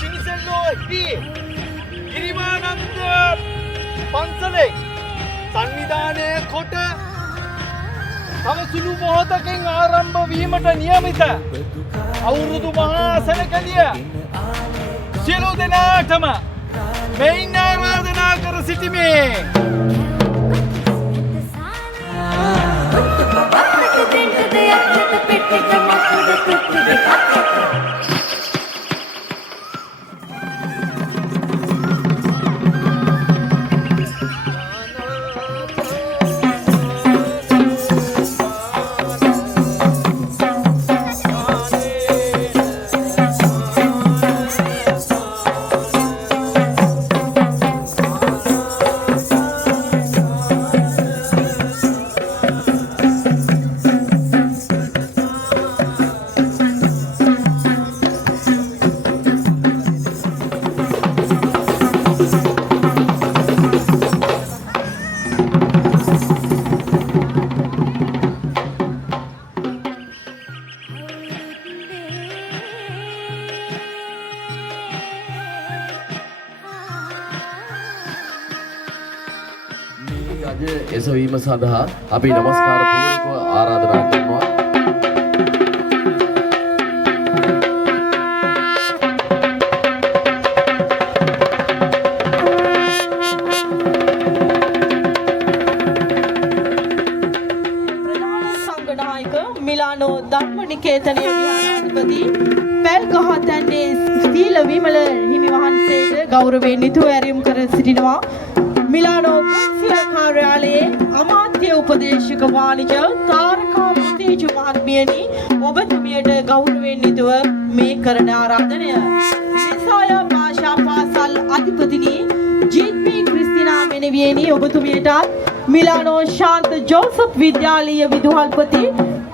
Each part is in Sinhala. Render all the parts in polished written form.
චිනිසෙල්ලෝ ගිරිමානන්ද පන්සලේ සංවිධානය කොට තව සුළු මොහොතකින් ආරම්භ වීමට නියමිත අවුරුදු මහා සැනකැළිය සියලු දෙනාටම මෙයින් ආරාධනා කර සිටිමේ. අද එසවීම සඳහා අපි নমස්කාර පූර්වකව ආරාධනා කරනවා. ප්‍රධාන සංඝනායක මිලානෝ ධම්මනිකේතනයේ විහාරාධිපති පැල්ගහතැන්නේ සීල විමල හිමි වහන්සේට ගෞරවයෙන් යුතුව ඇරයුම් කර සිටිනවා. මිලානෝ කාර්යාලයේ අමාත්‍ය උපදේශක වාණිජ තාරකා මුතේජු මහත්මියනි ඔබතුමියට ගෞරවයෙන් යුතුව මේ කරන ආරාධනය. විසායා භාෂා පාසල් අධිපතිනි ජීත්මී ක්‍රිස්තිනා මෙනවියනි ඔබතුමියටත් මිලානෝ ශාන්ත ජෝසප් විද්‍යාලීය විදුහල්පති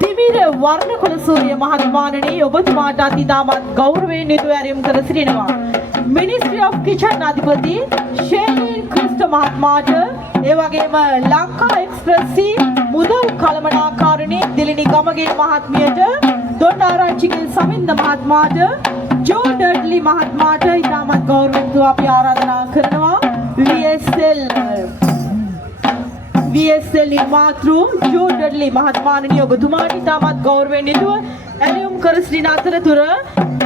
තිමිර වර්ණකොළ සූරිය මහත්මයාණනි ඔබතුමාට ඉතාමත් ගෞරවයෙන් යුතුව ඇරයුම් කර සිටිනවා. මිනිස්ට්‍රි ඔෆ් කිචන් අධිපති ශේලීන් ක්‍රිස්ට මහත්මයාට ඒ වගේම ලංකා එක්ස්ප්‍රෙස් මුදල් කළමනාකාරිණී දිලිනි ගමගේ මහත්මියට දොඩාරච්චිගේ සමින්ද මහත්මයාට ජෝ ඩඩ්ලි මහත්මයාට ඉතාමත් ගෞරවයෙන් අපි ආරාධනා කරනවා. VSL මාතෘ ජෝ ඩඩ්ලි මහත්මයාණනි ඔබතුමාට ඉතාමත් ගෞරවයෙන් යුතුව ඇරයුම් කර සිටින අතරතුර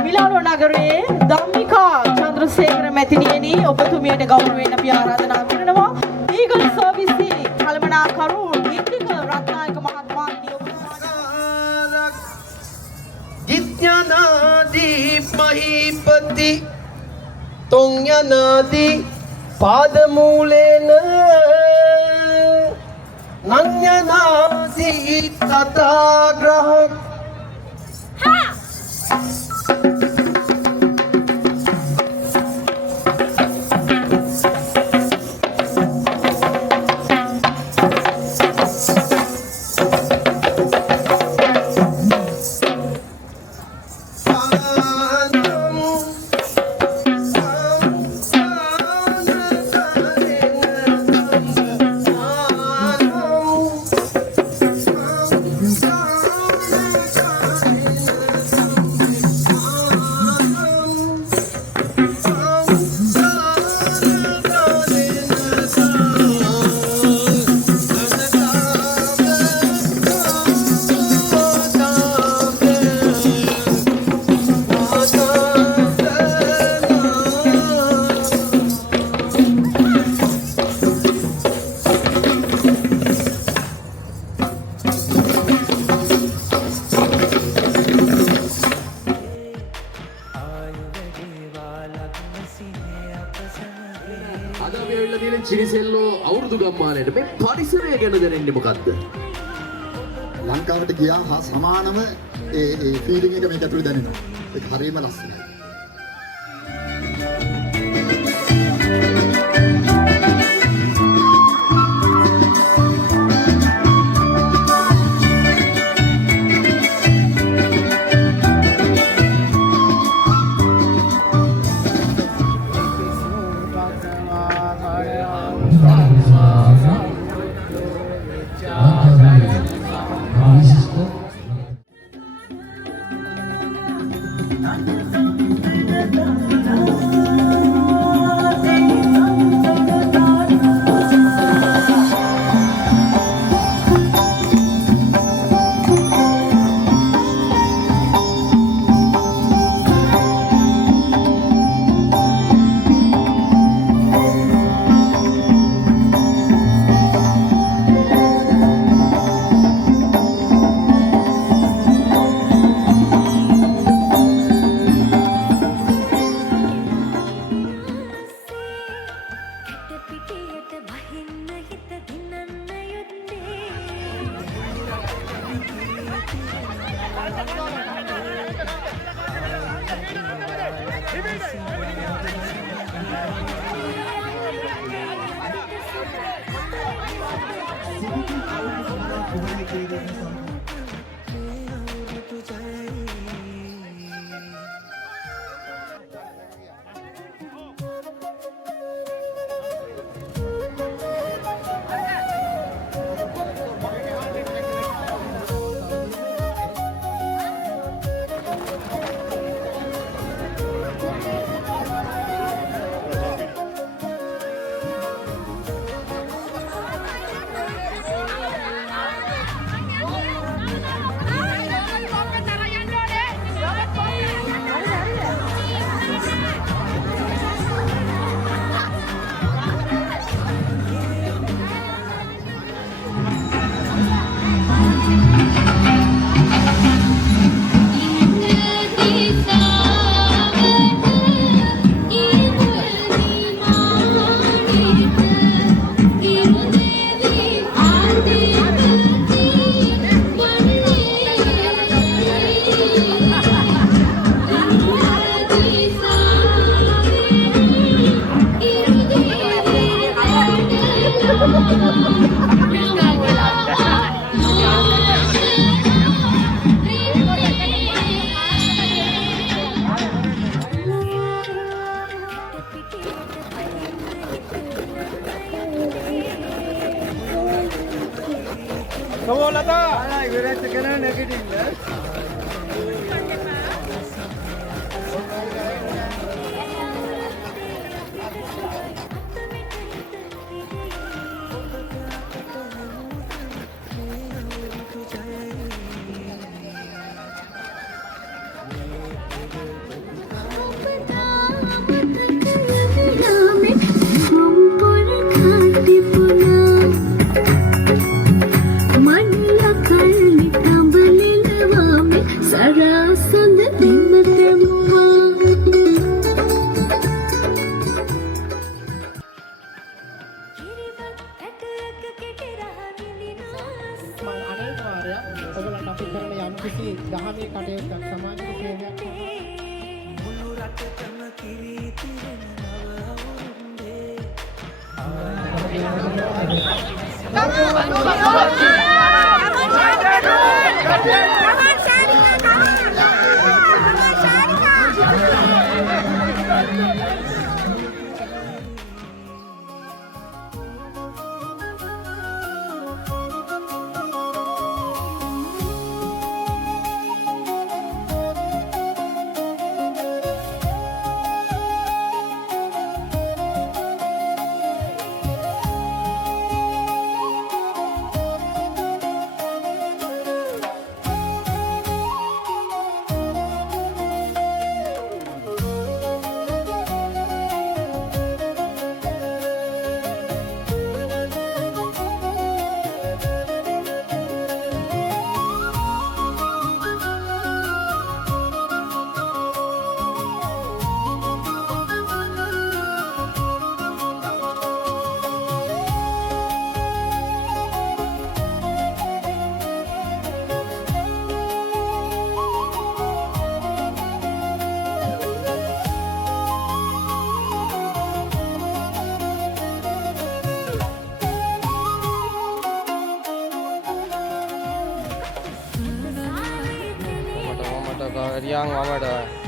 මිලානෝ නගරයේ ධම්මිකා චන්ද්‍රසේකර මැතිණියනි ඔබතුමියට ගෞරවයෙන් අපි ආරාධනා කරනවා. ඊගල් සර්විස් කළමනාකරු ඉන්දික රත්නායක මහත්මයාණනි ඔබතුමාට ගිත්‍යනාදී මහීපති තොංයනාදී පාදමූලේන නඤ්ඤනාසී තථාග්‍රහ චිනිසෙල්ලෝ අවුරුදු ගම්මානයට මේ පරිසරය ගැන දැනෙන්නේ මොකද්ද? ලංකාවට ගියා හා සමානම ඒ ෆීලිං එක මේක ඇතුලේ දැනෙනවා. ඒක හරියම ලස්සනයි. Thank you. riang mama dah.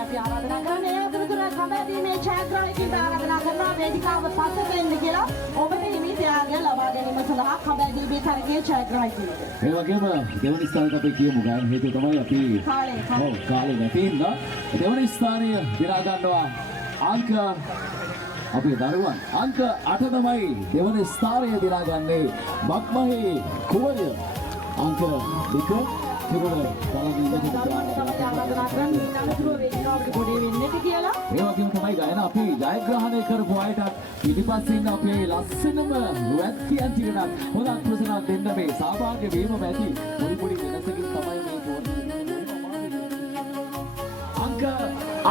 අපි ආරාධනා කරන්නේ ඒ අතරතුර කමැදීමේ ඡායාග්‍රාහකයන්ට ආරාධනා කරනවා වේදිකාව පසට එන්න කියලා ඔබට හිමි ත්‍යාගය ලබා ගැනීම සඳහා කමැදීමේ තරගයේ ඡායාග්‍රාහකයන්ට. ඒ වගේම දෙවනි ස්ථානයට අපි කියමු ගාන හේතුව තමයි අපි කාලේ නැති ඉඳලා දෙවනි ස්ථානය දිනා ගන්නවා අංක අපේ දරුවන් අංක 8 තමයි දෙවනි ස්ථානය දිනා ගන්නේ බක්මහේ කුවරිය අංක 2 තිබුණ බලමින් ආරාධනා කරන්නේ නමුත් වේදිකාවට ගොඩේ වෙන්නට කියලා. ඒ වගේම තමයි ගායන අපි ජයග්‍රහණය කරපු අයටත් පිටිපස්සින් අපේ ලස්සනම රැත්තියන් ටිකක් හොඳක් ප්‍රසන්නක් දෙන්න මේ සහභාගී වීම ඇති පොඩි වෙනසකින් තමයි මේ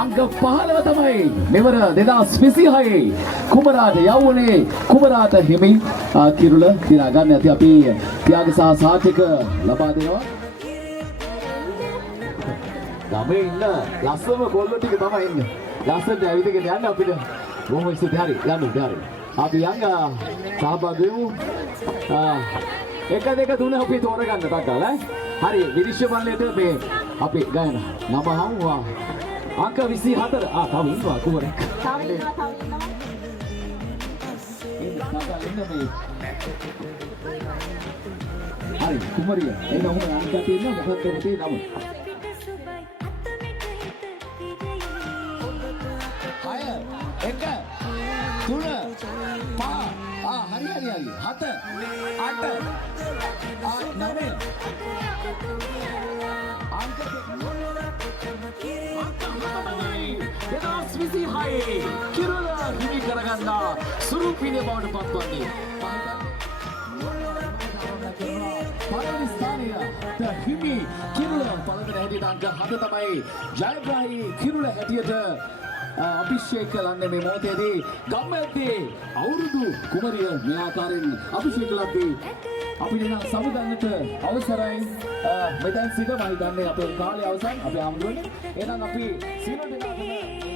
අංක 15 තමයි මෙවර 2026 කුමරාට යවුනේ කුමරාට හිමි කිරුළ දිනා ගන්න ඇති අපි ත්‍යාග සහ සාතික ලබා දෙනවා. ගමේ ඉන්න ලස්සනම කොල්ල ටික තමයි ඉන්නේ. ලස්සනට ඇවිදගෙන යන්න අපිට බොහොම ඉස්සෙත් හරි යන්න හරි. අපි යන්න සහභාගී වෙමු. 1 2 3 අපි තෝරගන්න ටක්කල් ඈ. හරි විනිශ්චය මණ්ඩලයට මේ අපි ගායන නම හමුවා. අංක 24 තව ඉන්නවා කුමරෙක්. තව ඉන්නවා. හරි කුමරිය එන්න ඔහොම අංක තියෙනවා මොකක්ද පුතේ නම? 6 1 3 5 හරි 7 8 9 අංක 2026 කිරුළ හිමි කරගන්නා සුරුපිනේ බවට පත්වන්නේ පළවෙනි ස්ථානය හිමි කිරුළ පළවෙනි හැටියට අංක 7 තමයි ජයග්‍රාහී කිරුළ හැටියට අභිෂේක කරන්නේ මේ මොහොතේදී ගම්මැද්දේ අවුරුදු කුමරිය මේ ආකාරයෙන් අභිෂේක ලබ්දී අපිට නම් සමුදන්නට අවසරයි මෙතෙන් සිට මම හිතන්නේ අපේ කාලය අවසන් අපේ ආම්දුරනේ එහෙනම් අපි සියලු දෙනාටම